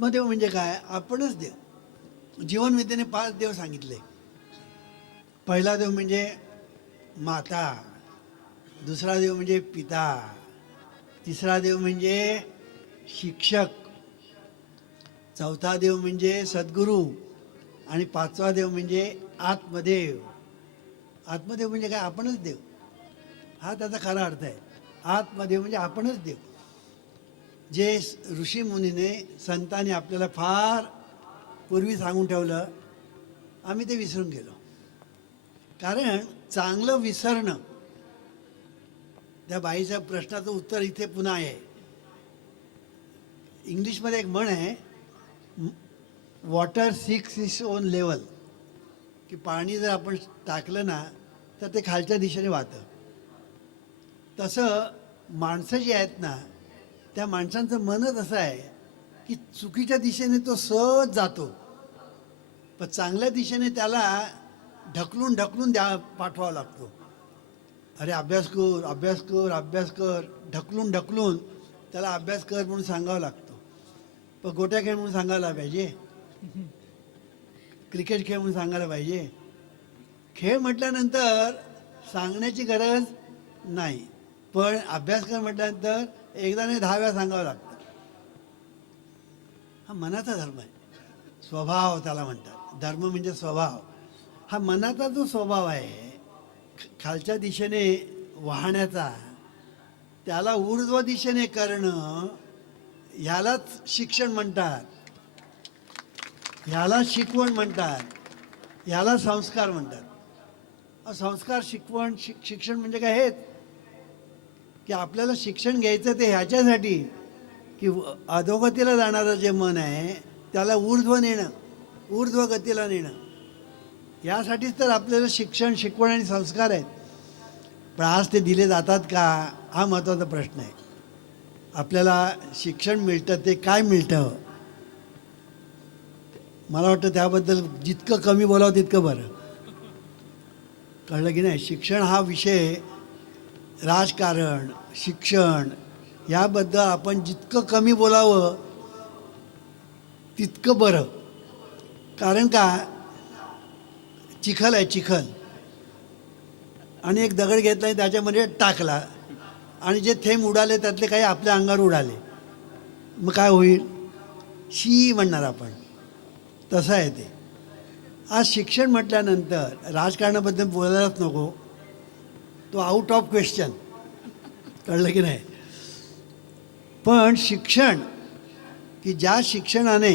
आत्मदेव म्हणजे काय? आपणच देव. जीवनविद्येने 5 देव सांगितले. पहिला देव म्हणजे माता, दुसरा देव म्हणजे पिता, तिसरा देव म्हणजे शिक्षक, चौथा देव म्हणजे सद्गुरू आणि पाचवा देव म्हणजे आत्मदेव. आत्मदेव म्हणजे काय? आपणच देव. हा त्याचा खरा अर्थ आहे. आत्मदेव म्हणजे आपणच देव. जे ऋषी मुनीने संतांनी आपल्याला फार पूर्वी सांगून ठेवलं, आम्ही ते विसरून गेलो. कारण चांगलं विसरणं, त्या बाईच्या प्रश्नाचं उत्तर इथे पुन्हा आहे. इंग्लिशमध्ये एक म्हण आहे, water six is on level, की पाणी जर आपण टाकलं ना तर ते खालच्या दिशेने वाहतं. तसं माणसं जी आहेत ना, त्या माणसांचं मनच असं आहे की चुकीच्या दिशेने तो सहज जातो, पण चांगल्या दिशेने त्याला ढकलून ढकलून पाठवावा लागतो. अरे अभ्यास कर, अभ्यास कर, अभ्यास कर, ढकलून ढकलून त्याला अभ्यास कर म्हणून सांगावं लागतं. पण गोट्या खेळ म्हणून सांगायला पाहिजे, क्रिकेट खेळ म्हणून सांगायला पाहिजे. खेळ म्हटल्यानंतर सांगण्याची गरज नाही, पण अभ्यास कर म्हटल्यानंतर एकदा नाही 10 वेळा सांगावं लागतं. हा मनाचा धर्म आहे, स्वभाव त्याला म्हणतात. धर्म म्हणजे स्वभाव. हा मनाचा जो स्वभाव आहे खालच्या दिशेने वाहण्याचा, त्याला ऊर्ध्व दिशेने करणं, ह्यालाच शिक्षण म्हणतात, ह्याला शिकवण म्हणतात, ह्याला संस्कार म्हणतात. संस्कार, शिकवण, शिक्षण म्हणजे काय? हेच की आपल्याला शिक्षण घ्यायचं ते ह्याच्यासाठी की अधोगतीला जाणारं जे मन आहे त्याला ऊर्ध्व नेणं, ऊर्ध्व गतीला नेणं. यासाठीच तर आपल्याला शिक्षण, शिकवण आणि संस्कार आहेत. पण आज ते दिले जातात का? हा महत्त्वाचा प्रश्न आहे. आपल्याला शिक्षण मिळतं ते काय मिळतं? मला वाटतं त्याबद्दल जितकं कमी बोलावं तितकं बरं. कळलं की नाही? शिक्षण हा विषय, राजकारण, शिक्षण याबद्दल आपण जितकं कमी बोलावं तितकं बरं. कारण का? चिखल आहे, चिखल, आणि एक दगड घेतला आणि त्याच्यामध्ये टाकला आणि जे थेंब उडाले त्यातले काही आपल्या अंगावर उडाले, मग काय होईल? शी म्हणणार आपण. तसं आहे ते. आज शिक्षण म्हटल्यानंतर राजकारणाबद्दल बोलायलाच नको, तो आउट ऑफ क्वेश्चन. कळलं की नाही? पण शिक्षण, की ज्या शिक्षणाने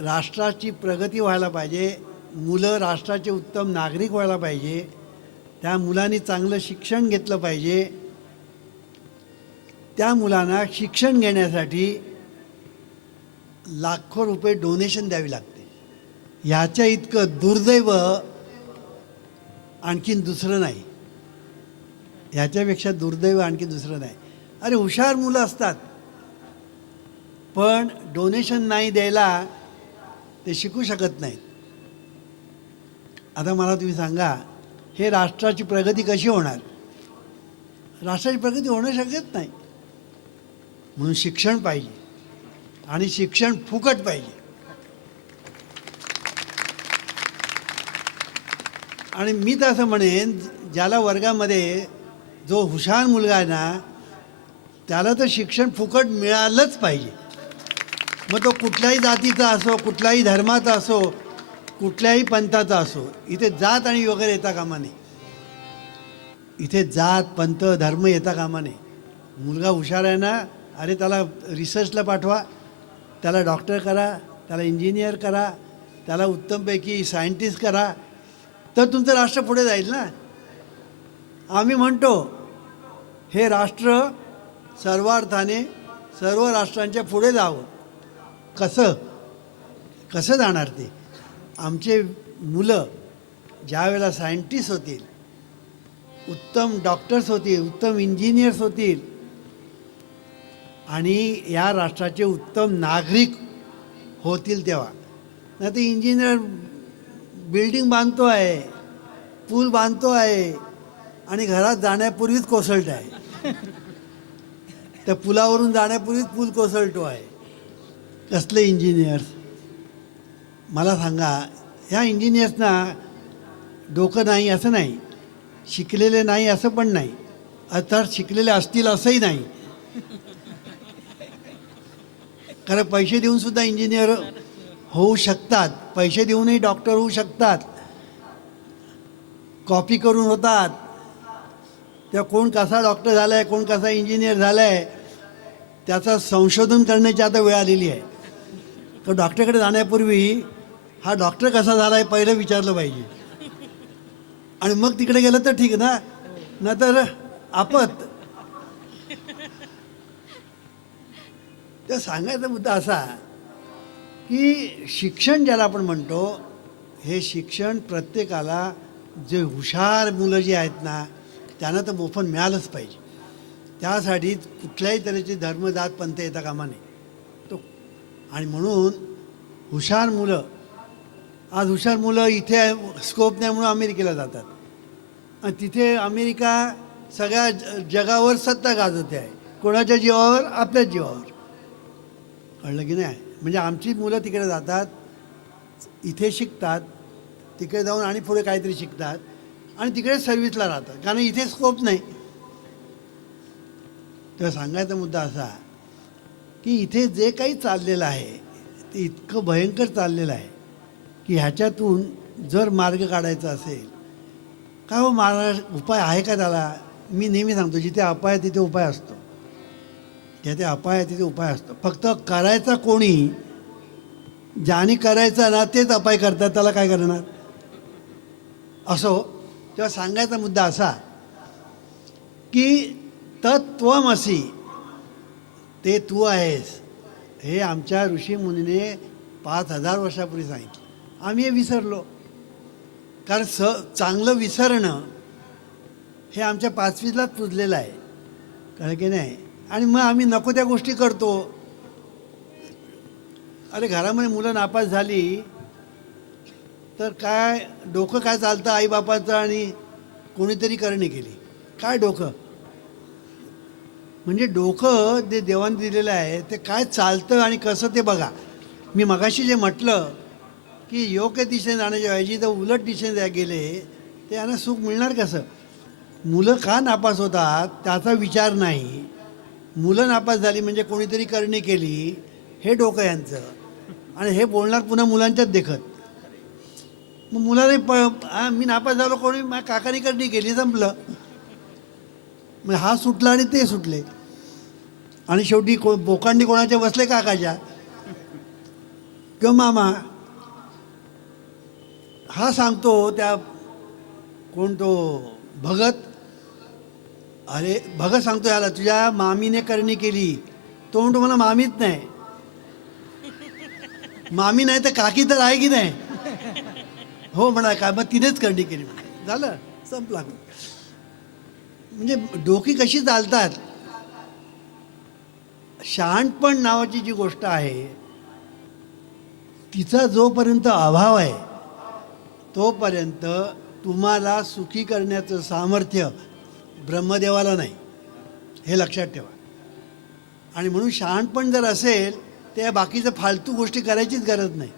राष्ट्राची प्रगती व्हायला पाहिजे, मुलं राष्ट्राचे उत्तम नागरिक व्हायला पाहिजे, त्या मुलांनी चांगलं शिक्षण घेतलं पाहिजे. त्या मुलांना शिक्षण घेण्यासाठी लाखो रुपये डोनेशन द्यावी लागते. ह्याच्या इतकं दुर्दैव आणखीन दुसरं नाही. ह्याच्यापेक्षा दुर्दैव आणखी दुसरं नाही. अरे हुशार मुलं असतात, पण डोनेशन नाही द्यायला ते शिकू शकत नाहीत. आता मला तुम्ही सांगा, हे राष्ट्राची प्रगती कशी होणार? राष्ट्राची प्रगती होणं शक्यच नाही. म्हणून शिक्षण पाहिजे, आणि शिक्षण फुकट पाहिजे. आणि मी तर असं म्हणेन, ज्याला वर्गामध्ये जो हुशार मुलगा आहे ना, त्याला तर शिक्षण फुकट मिळालंच पाहिजे. मग तो कुठल्याही जातीचा असो, कुठल्याही धर्माचा असो, कुठल्याही पंथाचा असो. इथे जात आणि वगैरे येता कामा नये. इथे जात, पंथ, धर्म येता कामा नये. मुलगा हुशार आहे ना, अरे त्याला रिसर्चला पाठवा, त्याला डॉक्टर करा, त्याला इंजिनियर करा, त्याला उत्तमपैकी सायंटिस्ट करा, तर तुमचं राष्ट्र पुढे जाईल ना. आम्ही म्हणतो हे राष्ट्र सर्वार्थाने सर्व राष्ट्रांच्या पुढे जावं. कसं कसं जाणार ते? आमचे मुलं ज्या वेळेला सायंटिस्ट होतील, उत्तम डॉक्टर्स होतील, उत्तम इंजिनियर्स होतील, आणि या राष्ट्राचे उत्तम नागरिक होतील तेव्हा. नाही तर इंजिनियर बिल्डिंग बांधतो आहे, पूल बांधतो आहे, आणि घरात जाण्यापूर्वीच कोसळत आहे. त्या पुलावरून जाण्यापूर्वीच पूल कोसळतो आहे. कसले इंजिनियर्स मला सांगा. ह्या इंजिनियर्सना डोकं नाही असं नाही, शिकलेले नाही असं पण नाही, अर्थात शिकलेले असतील असंही नाही. कारण पैसे देऊन सुद्धा इंजिनियर होऊ शकतात, पैसे देऊनही डॉक्टर होऊ शकतात, कॉपी करून होतात. त्या कोण कसा डॉक्टर झाला आहे, कोण कसा इंजिनियर झाला आहे, त्याचं संशोधन करण्याची आता वेळ आलेली आहे. तर डॉक्टरकडे जाण्यापूर्वी हा डॉक्टर कसा झाला आहे पहिलं विचारलं पाहिजे, आणि मग तिकडे गेलं तर ठीक ना, न तर आपत. तर सांगायचा मुद्दा असा की शिक्षण ज्याला आपण म्हणतो, हे शिक्षण प्रत्येकाला, जे हुशार मुलं जी आहेत ना त्यांना तर मोफत मिळालंच पाहिजे. त्यासाठी कुठल्याही तऱ्हेची धर्म जात पंथ येता कामा नये तो. आणि म्हणून हुशार मुलं, आज हुशार मुलं इथे स्कोप नाही म्हणून अमेरिकेला जातात, आणि तिथे अमेरिका सगळ्या जगावर सत्ता गाजवते आहे. कोणाच्या जीवावर? आपल्याच जीवावर. कळलं की नाही? म्हणजे आमची मुलं तिकडे जातात, इथे शिकतात, तिकडे जाऊन आणि पुढे काहीतरी शिकतात, आणि तिकडे सर्व्हिसला राहतात, कारण इथे स्कोप नाही. तर सांगायचा मुद्दा असा की इथे जे काही चाललेलं आहे ते इतकं भयंकर चाललेलं आहे की ह्याच्यातून जर मार्ग काढायचा असेल, का हो मार्ग उपाय आहे का त्याला? मी नेहमी सांगतो, जिथे अपाय आहे तिथे उपाय असतो, जिथे अपाय आहे तिथे उपाय असतो. फक्त करायचा कोणी, ज्याने करायचं ना तेच अपाय करतात, त्याला काय करणार असो. तेव्हा सांगायचा मुद्दा असा की तत्त्वमसी, ते तू आहेस, हे आमच्या ऋषीमुनीने 5000 वर्षापूर्वी सांगितलं. आम्ही हे विसरलो, कारण चांगलं विसरणं हे आमच्या 5वीलाच पुजलेलं आहे. कळलं की नाही? आणि मग आम्ही नको त्या गोष्टी करतो. अरे घरामध्ये मुलं नापास झाली तर काय डोकं काय चालतं आईबापाचं, आणि कोणीतरी करणी केली, काय डोकं? म्हणजे डोकं जे देवाने दिलेलं आहे ते काय चालतं आणि कसं ते बघा. मी मगाशी जे म्हटलं की योग्य दिशेने जाण्याच्या ऐवजी जर उलट दिशेने गेले ते यांना सुख मिळणार कसं? मुलं का नापास होतात त्याचा विचार नाही, मुलं नापास झाली म्हणजे कोणीतरी करणी केली, हे डोकं यांचं. आणि हे बोलणार पुन्हा मुलांच्याच देखत. मग मुलाने मी नापास झालो, कोणी माझ्या काकाने करणी केली, संपलं. मग हा सुटला आणि ते सुटले, आणि शेवटी बोकांडी कोणाच्या बसले? काकाच्या किंवा मामा. हा सांगतो त्या कोण तो भगत, अरे भगत सांगतो याला, तुझ्या मामीने करणी केली. तो म्हणतो मला मामीच नाही. मामी नाही तर काकी तर आहे की नाही? हो म्हणा, काय मग तिनेच करणी केली, झालं, संपला. म्हणजे डोकी कशी चालतात. शहाणपण नावाची जी गोष्ट आहे तिचा जोपर्यंत अभाव आहे तोपर्यंत तुम्हाला सुखी करण्याचं सामर्थ्य ब्रह्मदेवाला नाही, हे लक्षात ठेवा. आणि म्हणून शहाणपण जर असेल तर या बाकीचं फालतू गोष्टी करायचीच गरज नाही,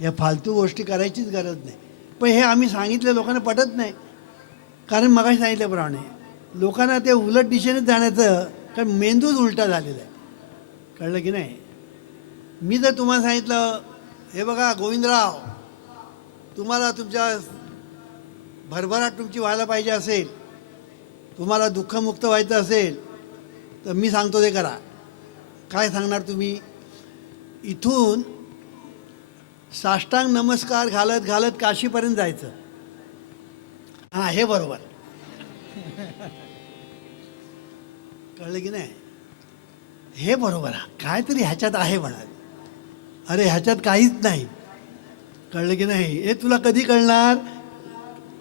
या फालतू गोष्टी करायचीच गरज नाही. पण हे आम्ही सांगितलं लोकांना पटत नाही, कारण मगाशी सांगितल्याप्रमाणे लोकांना ते उलट दिशेने जाण्याचं, कारण मेंदूच उलटा झालेला आहे. कळलं की नाही? मी जर तुम्हाला सांगितलं, हे बघा गोविंदराव, तुम्हाला तुमच्या भरभराट तुमची व्हायला पाहिजे असेल, तुम्हाला दुःखमुक्त व्हायचं असेल तर मी सांगतो ते करा. काय सांगणार तुम्ही? इथून साष्टांग नमस्कार घालत घालत काशीपर्यंत जायचं. हां, हे बरोबर. कळलं की नाही? हे बरोबर, काहीतरी ह्याच्यात आहे म्हणा. अरे ह्याच्यात काहीच नाही. कळलं की नाही? हे तुला कधी कळणार?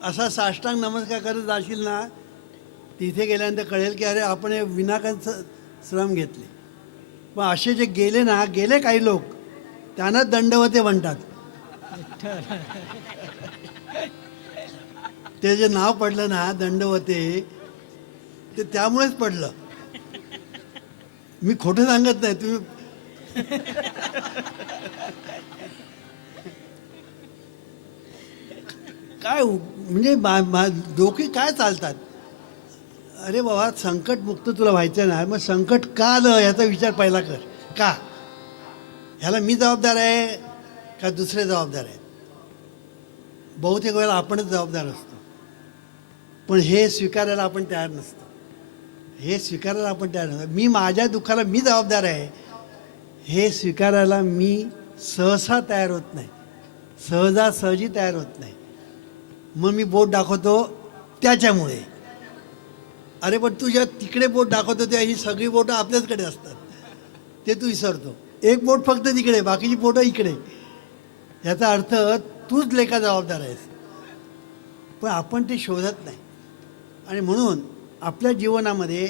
असा साष्टांग नमस्कार करत जाशील ना, तिथे गेल्यानंतर कळेल की अरे आपण हे विनाकारण श्रम घेतले. पण असे जे गेले ना, गेले काही लोक, त्यांना दंडवते म्हणतात. ते जे नाव पडलं ना दंडवते, ते त्यामुळेच पडलं. मी खोटं सांगत नाही. तुम्ही काय म्हणजे डोके काय चालतात. अरे बाबा संकटमुक्त तुला व्हायचं ना, मग संकट का आलं ह्याचा विचार पहिला कर. का ह्याला मी जबाबदार आहे का दुसरे जबाबदार आहेत. बहुतेक वेळेला आपणच जबाबदार असतो, पण हे स्वीकारायला आपण तयार नसतो. हे स्वीकारायला आपण तयार नसतो. मी माझ्या दुःखाला मी जबाबदार आहे हे स्वीकारायला मी सहसा तयार होत नाही, सहजासहजी तयार होत नाही. मग मी बोट दाखवतो त्याच्यामुळे. अरे पण तुझ्या तिकडे बोट दाखवतो तेव्हा ही सगळी बोटं आपल्याचकडे असतात, ते तू विसरतो. एक बोट फक्त तिकडे, बाकीची बोटं इकडे. याचा अर्थ तूच लेखा जबाबदार आहेस, पण आपण ते शोधत नाही. आणि म्हणून आपल्या जीवनामध्ये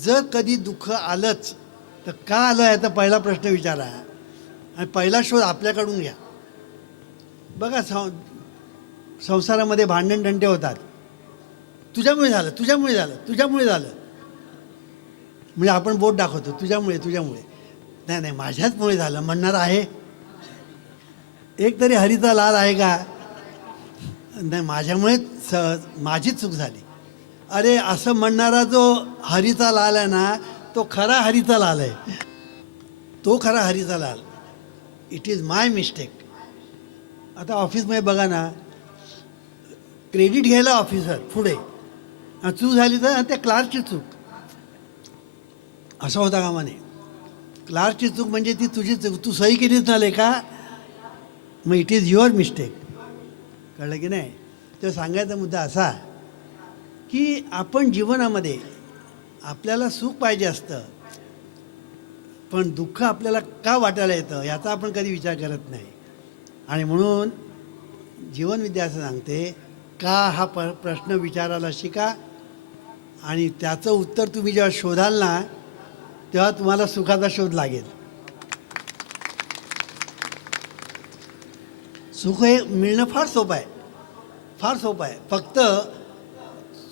जर कधी दुःख आलंच तर का आलं याचा पहिला प्रश्न विचारा आणि पहिला शोध आपल्याकडून घ्या. बघा संसारामध्ये भांडणटंटे होतात. तुझ्यामुळे झालं, तुझ्यामुळे झालं, तुझ्यामुळे झालं. म्हणजे आपण बोट दाखवतो तुझ्यामुळे तुझ्यामुळे. नाही नाही, माझ्याचमुळे झालं म्हणणार आहे एक तरी. हरीचा लाल आहे का? नाही, माझ्यामुळे माझी चूक झाली. अरे असं म्हणणारा जो हरीचा लाल आहे ना, तो खरा हरीचा लाल आहे. तो खरा हरीचा लाल. It is my mistake. आता ऑफिसमध्ये बघा ना, क्रेडिट घ्यायला ऑफिसर पुढे, चूक झाली तर त्या क्लार्कची चूक. असं होता कामा नये. क्लार्कची चूक म्हणजे ती तुझी चूक. तू सही केलीच ना लेखा, मग इट इज युअर मिस्टेक. कळलं की नाही? तर सांगायचा मुद्दा असा की आपण जीवनामध्ये आपल्याला सुख पाहिजे असतं, पण दुःख आपल्याला का वाटायला येतं याचा आपण कधी विचार करत नाही. आणि म्हणून जीवनविद्या असं सांगते, का हा प्रश्न विचारायला शिका. आणि त्याचं उत्तर तुम्ही जेव्हा शोधाल ना, तेव्हा तुम्हाला सुखाचा शोध लागेल. सुख हे मिळणं फार सोपं आहे, फार सोपं आहे. फक्त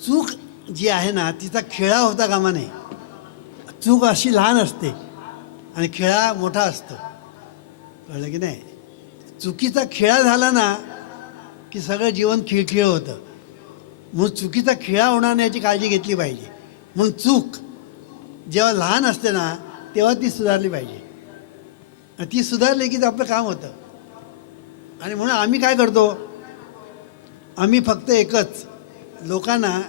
चूक जी आहे ना तिचा खेळा होता कामा नये. चूक अशी लहान असते आणि खेळा मोठा असतो. कळलं की नाही? चुकीचा खेळा झाला ना की सगळं जीवन खिळखिळ होतं. म्हणून चुकीचा खेळा होणार नाही याची काळजी घेतली पाहिजे. म्हणून चूक जेव्हा लहान असते ना तेव्हा ती सुधारली पाहिजे. आणि ती सुधारली की आपलं काम होतं. आणि म्हणून आम्ही काय करतो, आम्ही फक्त एकच, लोकांना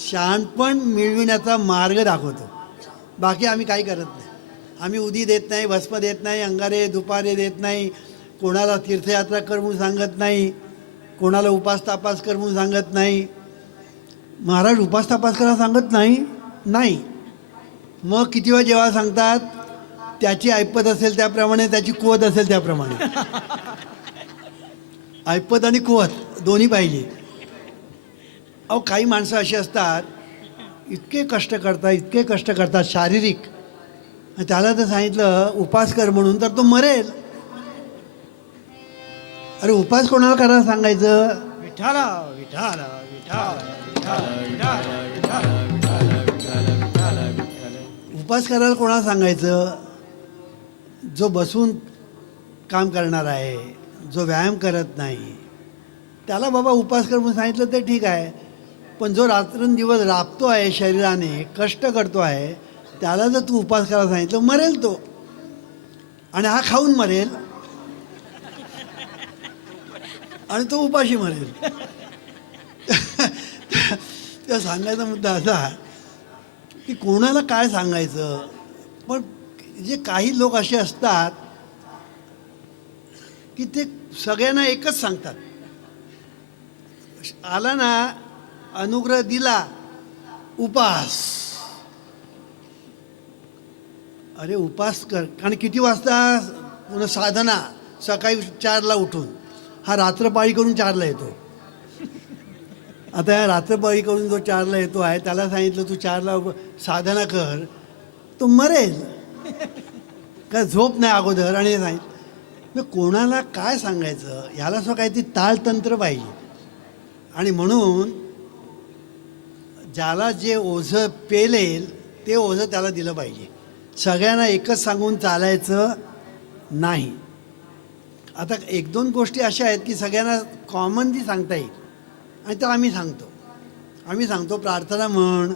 शहाणपण मिळविण्याचा मार्ग दाखवतो. बाकी आम्ही काही करत नाही. आम्ही उदी देत नाही, भस्म देत नाही, अंगारे दुपारे देत नाही, कोणाला तीर्थयात्रा कर म्हणून सांगत नाही, कोणाला उपास तापास कर म्हणून सांगत नाही. महाराज उपास तापास करा सांगत नाही. नाही, मग किती वेळा जेव्हा सांगतात, त्याची ऐपत असेल त्याप्रमाणे, त्याची कुवत असेल त्याप्रमाणे. ऐपत आणि कुवत दोन्ही पाहिजे. अहो काही माणसं अशी असतात, इतके कष्ट करतात, इतके कष्ट करतात शारीरिक, त्याला जर सांगितलं उपास कर म्हणून तर तो मरेल. अरे उपास कोणाला करायला सांगायचं? विठाला विठाला उपास करायला कोणाला सांगायचं? जो बसून काम करणार आहे, जो व्यायाम करत नाही, त्याला बाबा उपास कर म्हणून सांगितलं ते ठीक आहे. पण जो रात्रंदिवस राबतो आहे शरीराने, कष्ट करतो आहे, त्याला जर तू उपास करायला सांगितलं मरेल तो. आणि हा खाऊन मरेल आणि तो उपाशी मरेल. त्या सांगायचा मुद्दा असा की कोणाला काय सांगायचं. पण जे काही लोक असे असतात की ते सगळ्यांना एकच सांगतात. आला ना अनुग्रह दिला, उपास. अरे उपास कर. आणि किती वाजता? पुन्हा साधना सकाळी 4ला उठून. हा रात्रपाळी करून 4ला येतो. आता या रात्रपाळी करून जो 4ला येतो आहे त्याला सांगितलं तू 4ला साधना कर, तो मरेल. काय झोप नाही अगोदर. आणि सांगितलं कोणाला काय सांगायचं ह्याला सुद्धा काहीतरी ताळतंत्र पाहिजे. आणि म्हणून ज्याला जे ओझं पेलेल ते ओझं त्याला दिलं पाहिजे. सगळ्यांना एकच सांगून चालायचं नाही. आता एक दोन गोष्टी अशा आहेत की सगळ्यांना कॉमनली सांगता येईल आणि त्या आम्ही सांगतो प्रार्थना म्हण,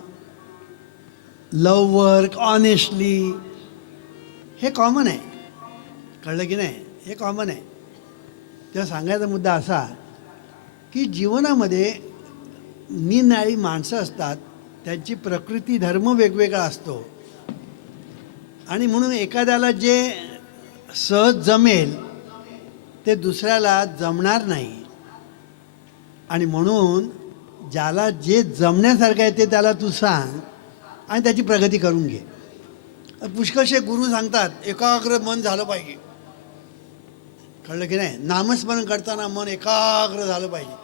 लव वर्क, ऑनेस्टली, हे कॉमन आहे. कळलं की नाही? हे कॉमन आहे. तेव्हा सांगायचा मुद्दा असा की जीवनामध्ये निरनिराळी माणसं असतात, त्यांची प्रकृती धर्म वेगवेगळा असतो आणि म्हणून एखाद्याला जे सहज जमेल ते दुसऱ्याला जमणार नाही आणि म्हणून ज्याला जे जमण्यासारखं आहे ते त्याला तू सांग आणि त्याची प्रगती करून घे. पुष्कळसे गुरु सांगतात एकाग्र मन झालं पाहिजे. कळलं की नाही? नामस्मरण करताना मन एकाग्र झालं पाहिजे,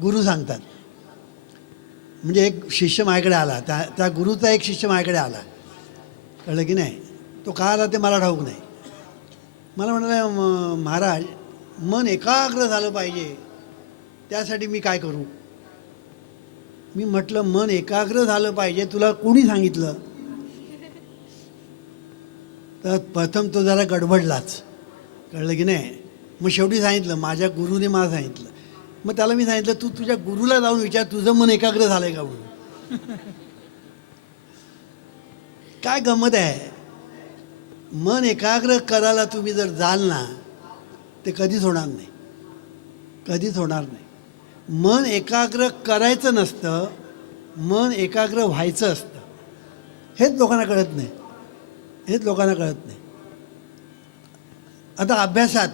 गुरु सांगतात. म्हणजे एक शिष्य माझ्याकडे आला, त्या गुरुचा एक शिष्य माझ्याकडे आला. कळलं की नाही? तो का आला ते मला ठाऊक नाही. मला म्हणाला, महाराज मन एकाग्र झालं पाहिजे, त्यासाठी मी काय करू? मी म्हटलं मन एकाग्र झालं पाहिजे तुला कोणी सांगितलं? तर प्रथम तो जरा गडबडलाच. कळलं की नाही? मग शेवटी सांगितलं माझ्या गुरुने मला सांगितलं. मग त्याला मी सांगितलं तू तुझ्या गुरुला जाऊन विचार तुझं मन एकाग्र झालंय का म्हणून. काय गंमत आहे, मन एकाग्र करायला तुम्ही जर जाल ना ते कधीच होणार नाही, कधीच होणार नाही. मन एकाग्र करायचं नसतं, मन एकाग्र व्हायचं असतं. हेच लोकांना कळत नाही, हेच लोकांना कळत नाही. आता अभ्यासात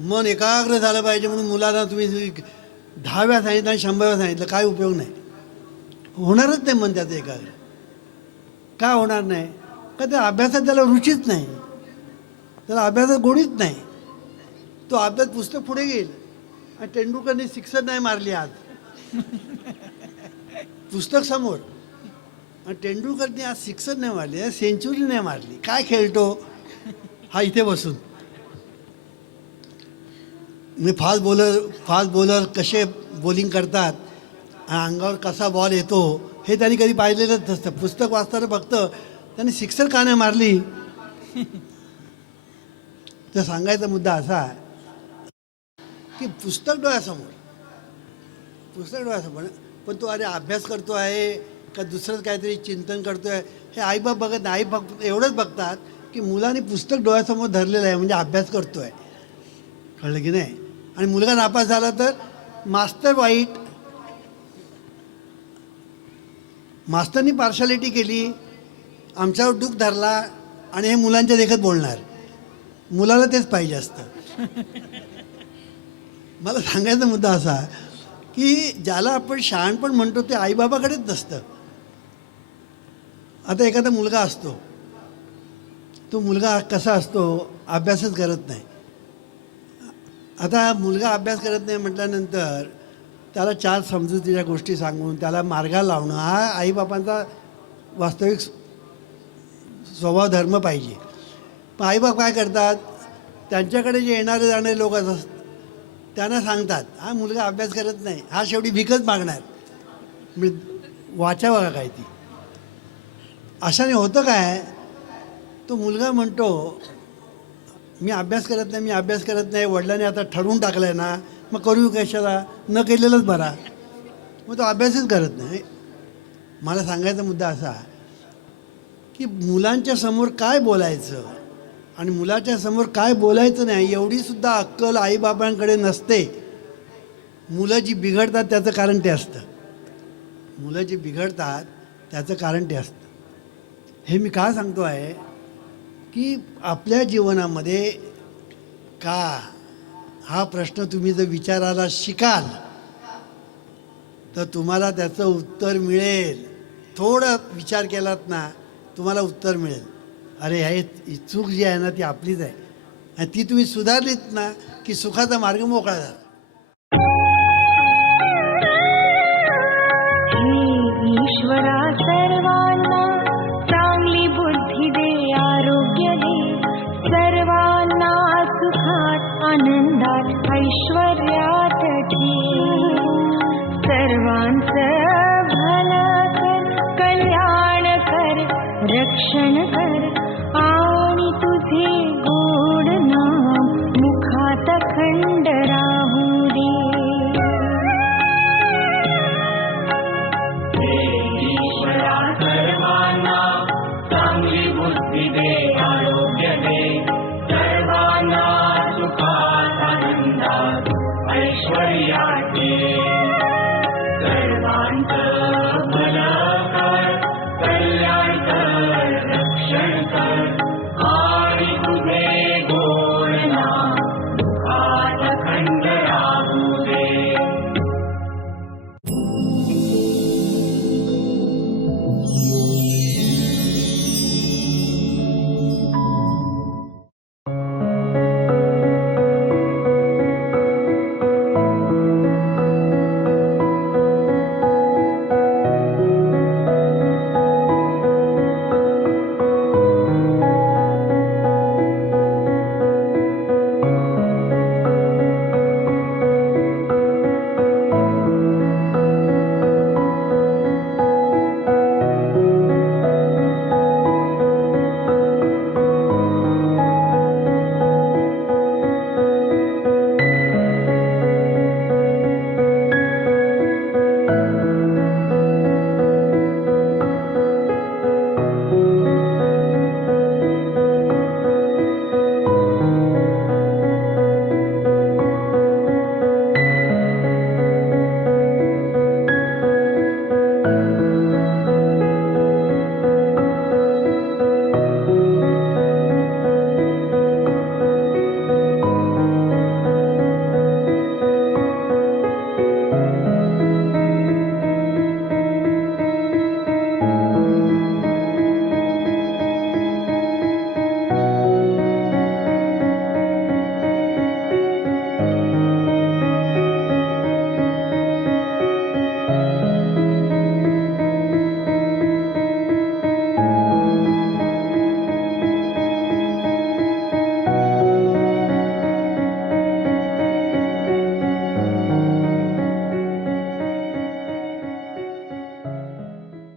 मन एकाग्र झालं पाहिजे म्हणून मुलांना तुम्ही 10व्या सांगितलं आणि 100व्या सांगितलं, काय उपयोग नाही. होणारच नाही मन त्याचं एकाग्र. का होणार नाही? का त्या अभ्यासात त्याला रुचीच नाही, त्याला अभ्यासात गोडीच नाही. तो अभ्यास पुस्तक पुढे गेल आणि तेंडुलकरने सिक्सर नाही मारली आज, पुस्तक समोर, आणि तेंडुलकरने आज सिक्सर नाही मारली, सेंचुरी नाही मारली. काय खेळतो हा इथे बसून? मी फास्ट बॉलर कसे बॉलिंग करतात आणि अंगावर कसा बॉल येतो हे त्यांनी कधी पाहिलेलंच नसतं. पुस्तक वाचताना फक्त त्यांनी सिक्सर का नाही मारली. तर सांगायचा मुद्दा असा की पुस्तक डोळ्यासमोर पण तो अरे अभ्यास करतो आहे का दुसरंच काहीतरी चिंतन करतोय हे आईबाप बघत नाही. आई फक्त एवढंच बघतात की मुलाने पुस्तक डोळ्यासमोर धरलेलं आहे म्हणजे अभ्यास करतोय. कळलं की नाही? आणि मुलगा नापास झाला तर मास्तर वाईट, मास्तरनी पार्शालिटी केली, आमच्यावर दुःख धरला आणि हे मुलांच्या देखत बोलणार. मुलाला तेच पाहिजे असतं. मला सांगायचा मुद्दा असा की ज्याला आपण शहाणपण म्हणतो ते आईबाबाकडेच नसतं. आता एखादा मुलगा असतो, तो मुलगा कसा असतो, अभ्यासच करत नाही. आता मुलगा अभ्यास करत नाही म्हटल्यानंतर त्याला 4 समजुतीच्या गोष्टी सांगून त्याला मार्गाला लावणं हा आईबापांचा वास्तविक स्वभाव धर्म पाहिजे. पण आईबाप काय करतात, त्यांच्याकडे जे येणारे जाणारे लोक असतात त्यांना सांगतात हा मुलगा अभ्यास करत नाही, हा शेवटी भीकच मागणार. वाचा बघा काय ती. अशाने होतं काय, तो मुलगा म्हणतो मी अभ्यास करत नाही, वडिलांनी आता ठरवून टाकलं आहे ना, मग करू कशाला, न केलेलंच बरा. मग तो अभ्यासच करत नाही. मला सांगायचा मुद्दा असा की मुलांच्या समोर काय बोलायचं आणि मुलाच्या समोर काय बोलायचं नाही एवढीसुद्धा अक्कल आईबाबांकडे नसते. मुलं जी बिघडतात त्याचं कारण ते असतं. मुलं जी बिघडतात त्याचं कारण ते असतं. हे मी का सांगतो आहे की आपल्या जीवनामध्ये का हा प्रश्न तुम्ही जर विचारायला शिकाल तर तुम्हाला त्याचं उत्तर मिळेल. थोडं विचार केलात ना तुम्हाला उत्तर मिळेल. अरे ही चूक जी आहे ना ती आपलीच आहे आणि ती तुम्ही सुधारलीत ना की सुखाचा मार्ग मोकळा झाला. ईश्वरा सर्वांना चांगली बुद्धी दे, आरोग्य दे, सर्वांना सुखात आनंदात ऐश्वर्यात ठेव. सर्वांचं भलं कर, कल्याण कर, रक्षण कर आणि तुझे गोड ऐश्वर्या